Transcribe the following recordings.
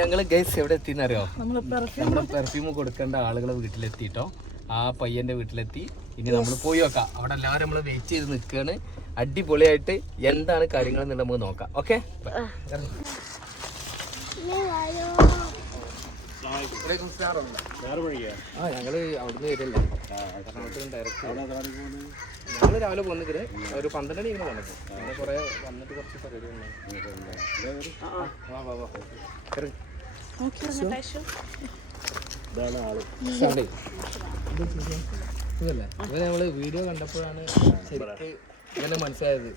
ഞങ്ങള് ഗൈസ് എവിടെ എത്തിന്നറിയോ? നമ്മുടെ പെർഫ്യൂം കൊടുക്കേണ്ട ആളുകളെ വീട്ടിലെത്തിട്ടോ. ആ പയ്യന്റെ വീട്ടിലെത്തി. ഇനി നമ്മൾ പോയി നോക്കാം. അവിടെ എല്ലാവരും നമ്മള് വെയിറ്റ് ചെയ്ത് നിൽക്കുകയാണ്. അടിപൊളിയായിട്ട് എന്താണ് കാര്യങ്ങൾ എന്ന് നമുക്ക് നോക്കാം. ഓക്കെ, ഞങ്ങള് അവിടുന്ന് വരില്ല. ഞങ്ങള് രാവിലെ പോന്നിട്ട് ഒരു 12 മണി ഇങ്ങനെ വന്നപ്പോ അങ്ങനെ കുറെ വന്നിട്ട് കുറച്ച് പരിപാടി ഇവരെ നമ്മള് വീഡിയോ കണ്ടപ്പോഴാണ് ശരിക്ക് ഇങ്ങനെ മനസ്സിലായത്.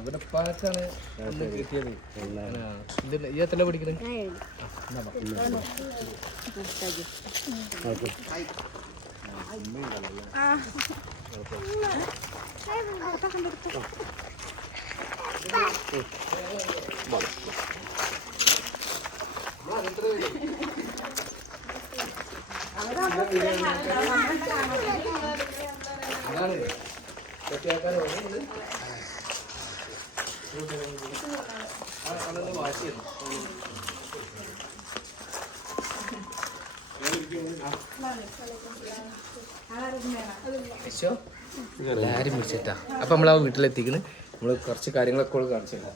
ഇവിടെ പാക്കാണ് കിട്ടിയത്. ഈ എത്ര പഠിക്കുന്നത്? എല്ലാരും വിളിച്ചിട്ടാ. അപ്പൊ നമ്മളാ വീട്ടിലെത്തിക്കണ്. നമ്മള് കുറച്ച് കാര്യങ്ങളൊക്കെ കാണിച്ചു തരാം.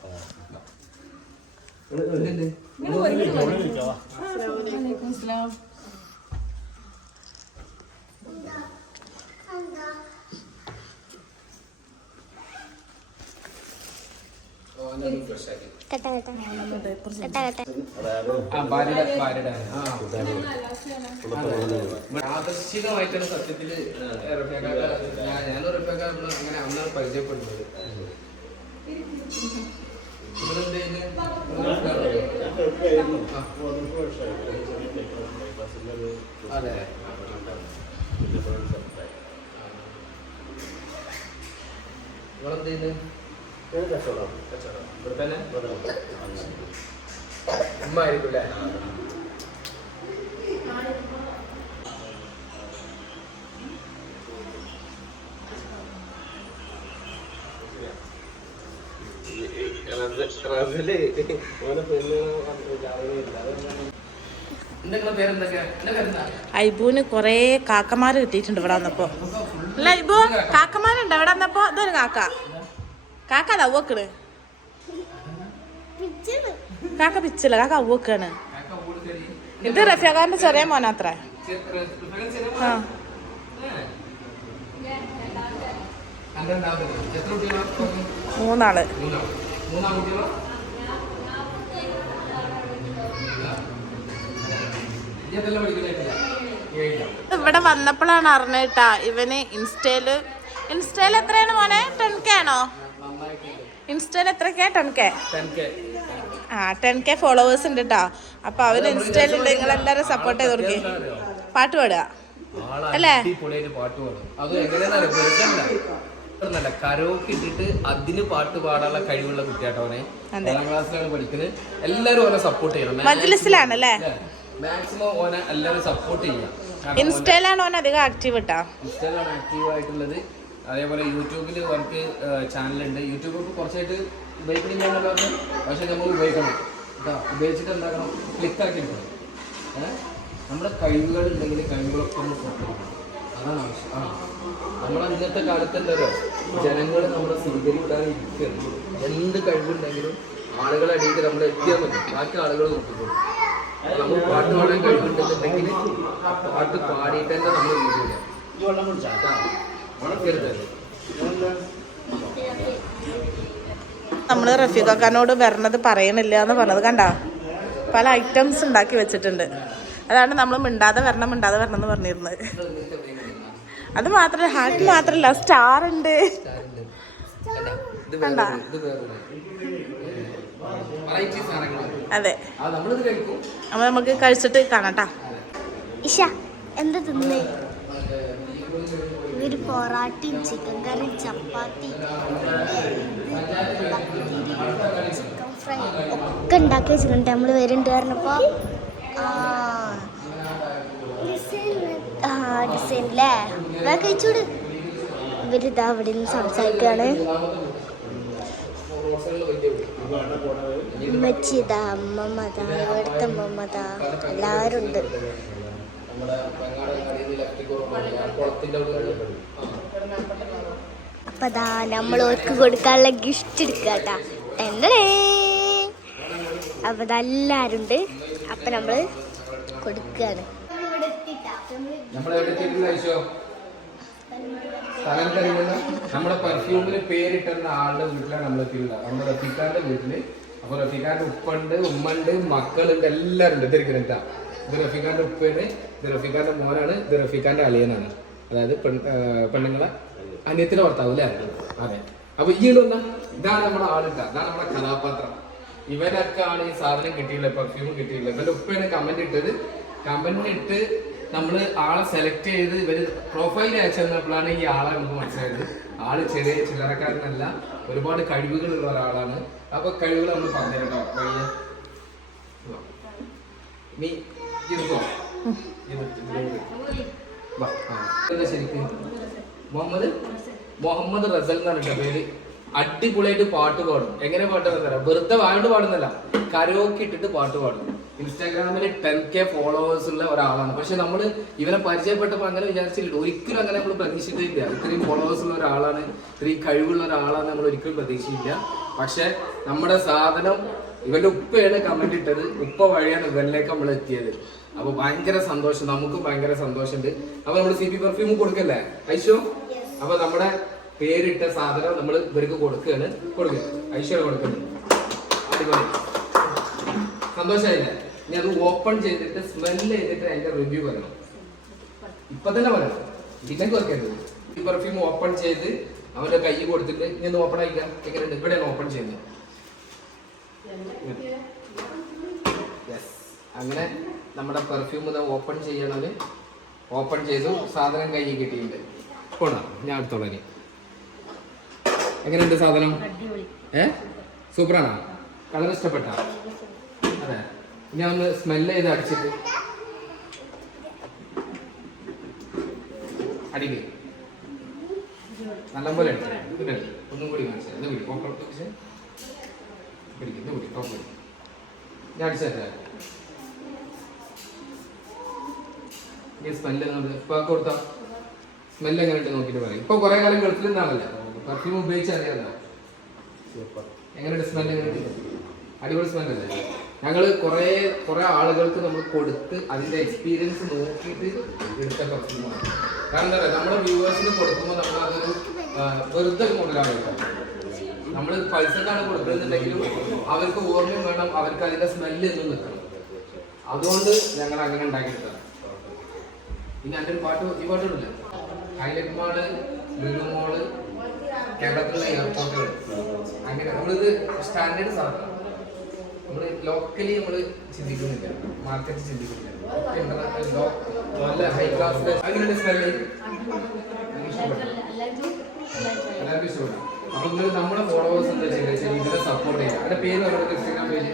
ആദർശികമായിട്ടാണ് സത്യത്തില് ഞാൻ അങ്ങനെ അന്നാണ് പരിചയപ്പെടുന്നത്. അതെ, നിങ്ങളെന്ത് ചെയ്യുന്നത്? ഇവിടെ തന്നെ ഉമ്മ ആയിരിക്കും അല്ലേ? ഐബുവിന് കൊറേ കാക്കമാര് കിട്ടിയിട്ടുണ്ട് ഇവിടെ വന്നപ്പോ. അല്ല ഐബു, കാക്കമാരുണ്ട് ഇവിടെ വന്നപ്പോ. ഇതൊരു കാക്ക കാക്ക അവക്കണ്. കാക്ക പിച്ചില്ല, കാക്ക അവക്കാണ്. ഇത് റഫിയാക്കാരന്റെ ചെറിയ മോനാത്ര. മൂന്നാള്. ഇവിടെ വന്നപ്പോഴാണ് അറിഞ്ഞിട്ടാ ഇവന് ഇൻസ്റ്റയില് എത്രയാണ് മോനെ? 10K ആണോ? ഇൻസ്റ്റയിൽ എത്രക്കാ? 10K. 10K ഫോളോവേഴ്സ് ഉണ്ട് കേട്ടോ. അപ്പൊ അവര് ഇൻസ്റ്റയിലുണ്ട്. നിങ്ങൾ എല്ലാരും സപ്പോർട്ട് ചെയ്ത് കൊടുക്കേ. പാട്ട് പാടുക അല്ലേ? കരോക്കെ ഇട്ടിട്ട് അതിന് പാട്ട് പാടാനുള്ള കഴിവുള്ള കുട്ടിയാട്ടവനെ 10ാം ക്ലാസ്സിലാണ് പഠിക്കുന്നത്. എല്ലാരും ഓനെ സപ്പോർട്ട് ചെയ്യണം. മജ്ലിസിലാണല്ലേ? മാക്സിമം ഓനെ എല്ലാരും സപ്പോർട്ട് ചെയ്യാം. ഇൻസ്റ്റയിലാണ് ഓൻ അധികം ആക്റ്റീവ് കേട്ടോ. ഇൻസ്റ്റയിലാണ് ആക്റ്റീവ് ആയിട്ടുള്ളത്. അതേപോലെ യൂട്യൂബിൽ അവർക്ക് ചാനലുണ്ട്. യൂട്യൂബ് കുറച്ചായിട്ട് ഉപയോഗിക്കണില്ലാന്ന് പറഞ്ഞു. പക്ഷെ നമ്മൾ ഉപയോഗിക്കണം കേട്ടോ. ഉപയോഗിച്ചിട്ട് എന്താക്കണം? ക്ലിക്കാക്കി എടുക്കണം. നമ്മുടെ കഴിവുകൾ ഉണ്ടെങ്കിൽ കഴിവുകളൊക്കെ ഒന്ന് പുറത്തെടുക്കണം. അതാണ് ആവശ്യം. നമ്മളെ ഇന്നത്തെ കാലത്ത് എന്താ പറയുക, ജനങ്ങൾ നമ്മളെ സ്വീകരിക്കാതെ ഇരിക്കുകയാണ്. എന്ത് കഴിവുണ്ടെങ്കിലും ആളുകളെ അടിയിട്ട് നമ്മൾ എത്തിയാൽ മതി. ബാക്കി ആളുകൾ നോക്കിക്കോളും. നമ്മൾ പാട്ട് പാടാൻ കഴിവുണ്ടെന്നുണ്ടെങ്കിൽ ആ പാട്ട് പാടിയിട്ട് തന്നെ നമ്മൾ വീട്ടില്ല. നമ്മള് റഫീഖാനോട് വരണത് പറയണില്ല എന്ന് പറഞ്ഞത് കണ്ട. പല ഐറ്റംസ് ഉണ്ടാക്കി വെച്ചിട്ടുണ്ട്. അതാണ് നമ്മൾ മിണ്ടാതെ വരണം എന്ന് പറഞ്ഞിരുന്നത്. അത് മാത്രല്ല, ഹാർട്ട് മാത്രല്ല, സ്റ്റാർ ഉണ്ട്. അതെ, അപ്പൊ നമുക്ക് കഴിച്ചിട്ട് കാണാട്ടാ. ഇഷ എന്താ തിന്നേ? ഒരു പൊറാട്ടയും ചിക്കൻ കറി, ചപ്പാത്തി, ചിക്കൻ ഫ്രൈ ഒക്കെ ഉണ്ടാക്കി വെച്ചിട്ടുണ്ട്. നമ്മൾ വരുന്നുണ്ട് പറഞ്ഞപ്പോ ഡിസൈൻ അല്ലേ? വേറെ കഴിച്ചൂട്. ഇവരിതാ അവിടെ നിന്ന് സംസാരിക്കുകയാണ്. ഉമ്മച്ചിതാ അമ്മമ്മതാ ഇവിടുത്തെ അമ്മമ്മതാ എല്ലാവരും ഉണ്ട്. നമ്മുടെ കുളത്തിന്റെ അപ്പൊ അതാ നമ്മൾ ഓർക്ക് കൊടുക്കാനുള്ള ഗിഫ്റ്റ് എടുക്കാട്ടാ. അപ്പൊ അതെല്ലാരും ഉണ്ട്. അപ്പൊ നമ്മള് കൊടുക്കാണ്. നമ്മുടെ പെർഫ്യൂമിന് പേരിട്ടുന്ന ആളുടെ വീട്ടിലാണ് നമ്മൾ എത്തിയിട്ടുള്ളത്. നമ്മുടെ റഫീഖാന്റെ വീട്ടില്. അപ്പൊ റഫീഖാന്റെ ഉപ്പുണ്ട്, ഉമ്മണ്ട്, മക്കളുണ്ട്, എല്ലാരും ഉണ്ട്. ഇതെടുക്കണ ഇത് റഫീഖാന്റെ ഉപ്പയാണ്, ഇത് റഫീഖാന്റെ മോനാണ്, ഇത് റഫീഖാന്റെ അളിയനാണ്. അതായത് പെണ്ണുങ്ങളെ അനിയത്തിന്റെ ഭർത്താവ് അല്ലേ? അതെ. അപ്പൊ ഈ ഇടുന്ന ഇതാണ് നമ്മുടെ ആളിട്ട, ഇതാണ് നമ്മുടെ കഥാപാത്രം. ഇവരൊക്കെ ആണ് ഈ സാധനം കിട്ടിയില്ല, പെർഫ്യൂം കിട്ടിയില്ല. ഇവന്റെ ഉപ്പയാണ് കമന്റ് ഇട്ടത്. കമന്റ് ഇട്ട് നമ്മള് ആളെ സെലക്ട് ചെയ്ത് ഇവര് പ്രൊഫൈൽ അയച്ചു തന്നപ്പോഴാണ് ഈ ആളെ നമുക്ക് മനസ്സിലായത്. ആള് ചെറിയ ചില്ലറക്കാരനല്ല, ഒരുപാട് കഴിവുകളുള്ള ഒരാളാണ്. അപ്പൊ കഴിവുകൾ നമ്മൾ പറഞ്ഞു കേട്ടോ. നീ ശരിക്കും മുഹമ്മദ് റസൽ എന്ന് പറഞ്ഞിട്ട് പേര്. അടിപൊളിയായിട്ട് പാട്ട് പാടും. എങ്ങനെ പാട്ട് പറയാം, വെറുതെ വായോണ്ട് പാടുന്നല്ല, കരോക്കെ ഇട്ടിട്ട് പാട്ട് പാടും. ഇൻസ്റ്റാഗ്രാമിൽ 10K ഫോളോവേഴ്സ് ഉള്ള ഒരാളാണ്. പക്ഷെ നമ്മൾ ഇവരെ പരിചയപ്പെട്ടപ്പോൾ അങ്ങനെ വിചാരിച്ചില്ല, ഒരിക്കലും അങ്ങനെ നമ്മൾ പ്രതീക്ഷിച്ചിട്ടില്ല. ഇത്രയും ഫോളോവേഴ്സ് ഉള്ള ഒരാളാണ്, ഇത്രയും കഴിവുള്ള ഒരാളാണ് നമ്മൾ ഒരിക്കലും പ്രതീക്ഷിച്ചില്ല. പക്ഷെ നമ്മുടെ സാധനം ഇവന്റെ ഉപ്പയാണ് കമന്റ് ഇട്ടത്. ഉപ്പ വഴിയാണ് ഇവരിലേക്ക് നമ്മൾ എത്തിയത്. അപ്പൊ ഭയങ്കര സന്തോഷം, നമുക്കും ഭയങ്കര സന്തോഷമുണ്ട്. അപ്പൊ നമ്മൾ CP പെർഫ്യൂം കൊടുക്കല്ലേ ഐശോ? അപ്പൊ നമ്മുടെ പേരിട്ട സാധനം നമ്മൾ ഇവർക്ക് കൊടുക്കുകയാണ്. ഐശ്വര്യ കൊടുക്കുന്നത്. അടിപൊളി, സന്തോഷമായില്ലേ? ഇനി അത് ഓപ്പൺ ചെയ്തിട്ട് സ്മെല് ചെയ്തിട്ട് അതിന്റെ റിവ്യൂ പറയണം. ഇപ്പൊ തന്നെ പറയണം, ഇതിലേക്ക് വെക്കരുത്. ഈ പെർഫ്യൂം ഓപ്പൺ ചെയ്ത് അവന്റെ കൈ കൊടുത്തിട്ട് ഇനി ഒന്ന് ഓപ്പൺ ആയില്ല. എങ്ങനെയുണ്ട്? ഇവിടെയാണ് ഓപ്പൺ ചെയ്യുന്നത്. അങ്ങനെ നമ്മുടെ പെർഫ്യൂം ഓപ്പൺ ചെയ്യണത് ഓപ്പൺ ചെയ്തു. സാധനം കൈ കിട്ടിയിട്ടുണ്ട്. പോണോ? ഞാൻ അടുത്തോളനി. എങ്ങനെയുണ്ട് സാധനം? സൂപ്പറാണോ? കളർ ഇഷ്ടപ്പെട്ട? അതെ. ഞാൻ ഒന്ന് സ്മെല്ല് ചെയ്ത് അടിച്ചിട്ട് അടിക്ക് നല്ലപോലെ അടിച്ചു. ഒന്നും കൂടി കാണിച്ചത് ഞാൻ അടിച്ചേ. ഈ സ്മെല്ല് ഇപ്പൊ കൊടുത്ത സ്മെല്ല് എങ്ങനെയുണ്ട് നോക്കിട്ട് പറയും. ഇപ്പൊ കുറെ കാലം ഗൾഫിലുണ്ടാണല്ലോ, പെർഫ്യൂം ഉപയോഗിച്ചറിയാമല്ലോ. എങ്ങനെയുണ്ട് സ്മെല്ല്? എങ്ങനെയുണ്ട്? അടിപൊളി സ്മെല്ലല്ലേ? ഞങ്ങൾ കുറെ ആളുകൾക്ക് നമ്മൾ കൊടുത്ത് അതിന്റെ എക്സ്പീരിയൻസ് നോക്കിയിട്ട് എടുത്ത പെർഫ്യൂമാണ്. കാരണം എന്താ പറയുക, നമ്മുടെ വ്യൂവേഴ്സിന് കൊടുക്കുമ്പോൾ നമ്മൾ അതൊരു വെറുതെ കൊണ്ടിലാണ്. നമ്മൾ പൈസക്കാണ് കൊടുക്കുന്നുണ്ടെങ്കിലും അവർക്ക് ഓർമ്മയും വേണം, അവർക്ക് അതിന്റെ സ്മെല്ല് എന്നും നിൽക്കണം. അതുകൊണ്ട് ഞങ്ങൾ അങ്ങനെ ഉണ്ടാക്കിയിട്ടാണ്. പിന്നെ എൻ്റെ ഒരു പാട്ട്, ഈ പാട്ടില്ല, ഹൈലൈറ്റ് മാള്, ലുലു മോള്, കേരളത്തിലുള്ള എയർപോർട്ടുകൾ, അങ്ങനെ നമ്മളിത് സ്റ്റാൻഡേർഡ് സാധനം. നമ്മൾ ലോക്കലി നമ്മൾ ചിന്തിക്കുന്നില്ല, മാർക്കറ്റ് ചിന്തിക്കുന്നില്ല. നല്ല ഹൈ ക്ലാസ്. അങ്ങനെയുള്ള സ്മെല്ല് എല്ലാവർക്കും ഇഷ്ടപ്പെടും. അപ്പൊ നിങ്ങൾ നമ്മുടെ ഫോളോവേഴ്സ് എന്താ ചെയ്യുക, ഇതിനെ സപ്പോർട്ട് ചെയ്യുക. അതിന്റെ പേര് പറയുന്നത് ഇൻസ്റ്റാഗ്രാം പേജ്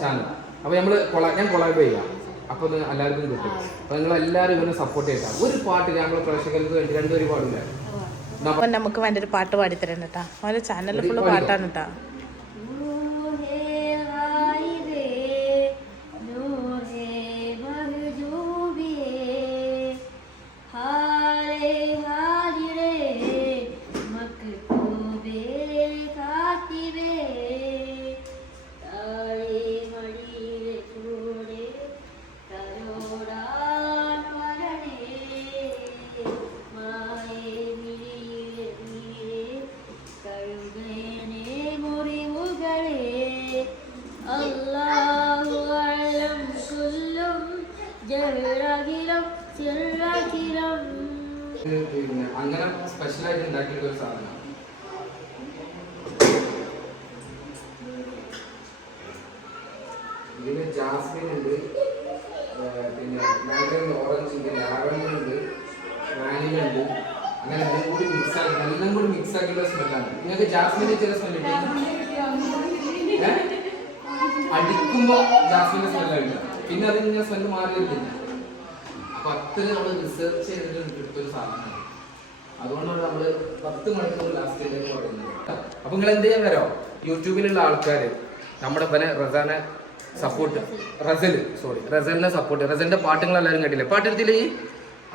ഷാനു. അപ്പൊ ഞാൻ കൊളാബ് ചെയ്യാം. അപ്പൊ എല്ലാവർക്കും കിട്ടും. അപ്പൊ നിങ്ങൾ എല്ലാവരും ഇവനെ സപ്പോർട്ട് ചെയ്താൽ ഒരു പാട്ട് നമ്മുടെ പ്രേക്ഷകർക്ക് വേണ്ടി രണ്ടുപേരും പാടില്ല. നമുക്ക് വേണ്ടി ഒരു പാട്ട് പാടിത്തരണം കേട്ടാ. അവരുടെ ചാനലിൽ ഫുള്ള് പാട്ടാണ് കേട്ടാ. അങ്ങനെ സ്പെഷ്യലായിട്ട് ഉണ്ടാക്കിയിട്ടുള്ള ഒരു സാധനമാണ്. ഇതിന് ജാസ്മിൻ ഉണ്ട്, പിന്നെ മാംഗോ ഓറഞ്ച് ഉണ്ട്, ലാവൻഡർ ഉണ്ട്, വാനില ഉണ്ട്. അങ്ങനെ എല്ലാം കൂടി മിക്സ് ആക്കിയുള്ള സ്മെല്ലാണ്. നിങ്ങൾക്ക് ജാസ്മിന്റെ ചില സ്മെല്ല് അടിക്കുമ്പോ ജാസ്മിന്റെ സ്മെല്ലാണ്, പിന്നെ അതിന് സ്മെല്ല് മാറി വരുന്നില്ല. അപ്പൊ അത്ര നമ്മൾ റിസർച്ച് ചെയ്തിട്ട് എടുത്തൊരു സാധനമാണ്. അതുകൊണ്ടാണ് നമ്മൾ 10 മണിക്കൂർ ലാസ്റ്റിലേക്ക് പറയുന്നത്. അപ്പൊ നിങ്ങൾ എന്ത് ചെയ്യാൻ വരോ, യൂട്യൂബിലുള്ള ആൾക്കാർ നമ്മുടെ റസാനെ സപ്പോർട്ട്, റസലിനെ സപ്പോർട്ട്. റസലിന്റെ പാട്ടുകൾ എല്ലാവരും കേട്ടില്ലേ? പാട്ടെടുത്തില്ലേ? ഈ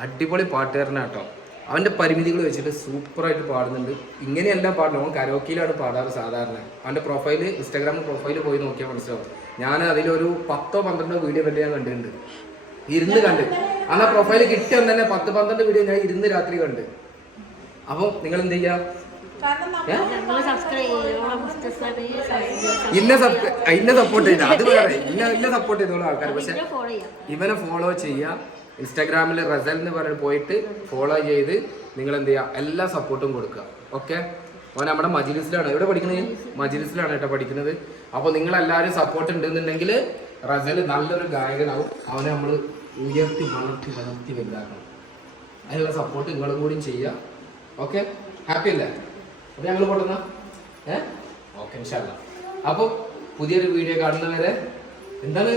അടിപൊളി പാട്ടുകാരനാട്ടോ. അവന്റെ പരിമിതികൾ വെച്ചിട്ട് സൂപ്പറായിട്ട് പാടുന്നുണ്ട്. ഇങ്ങനെയെല്ലാം പാടില്ല, അവൻ കരോക്കിയിലാണ് പാടാറ് സാധാരണ. അവന്റെ പ്രൊഫൈല്, ഇൻസ്റ്റാഗ്രാം പ്രൊഫൈല് പോയി നോക്കിയാൽ മനസ്സിലാവും. ഞാൻ അതിലൊരു 10-12 വീഡിയോ വരെ ഞാൻ കണ്ടിട്ടുണ്ട്, ഇരുന്ന് കണ്ട്. അന്ന് ആ പ്രൊഫൈല് കിട്ടിയ തന്നെ 10-12 വീഡിയോ ഞാൻ ഇരുന്ന് രാത്രി കണ്ട്. അപ്പൊ നിങ്ങൾ എന്ത് ചെയ്യാ, ഇന്നെ സപ്പോർട്ട് ചെയ്ത അത് വേറെ, ഇന്നെ സപ്പോർട്ട് ചെയ്തോളൂ ആൾക്കാർ. പക്ഷെ ഇവനെ ഫോളോ ചെയ്യുക, ഇൻസ്റ്റാഗ്രാമിൽ റസൽ എന്ന് പറഞ്ഞ് പോയിട്ട് ഫോളോ ചെയ്ത് നിങ്ങൾ എന്ത് ചെയ്യുക, എല്ലാ സപ്പോർട്ടും കൊടുക്കുക. ഓക്കെ, അവൻ നമ്മുടെ മജിലിസിലാണ്, എവിടെ പഠിക്കുന്നത്? മജിലിസിലാണ് കേട്ടോ പഠിക്കുന്നത്. അപ്പോൾ നിങ്ങളെല്ലാവരും സപ്പോർട്ട് ഉണ്ടെന്നുണ്ടെങ്കിൽ റസൽ നല്ലൊരു ഗായകനാവും. അവനെ നമ്മൾ ഉയർത്തി വളർത്തി വലുതാക്കണം. അതിനുള്ള സപ്പോർട്ട് നിങ്ങളും കൂടിയും ചെയ്യുക. ഓക്കെ, ഹാപ്പി അല്ലേ? അപ്പൊ ഞങ്ങൾ കൊണ്ടുവന്ന ഓക്കെ ഇൻഷാല്ലാ. അപ്പോൾ പുതിയൊരു വീഡിയോ കാണുന്നവരെ എന്താണ്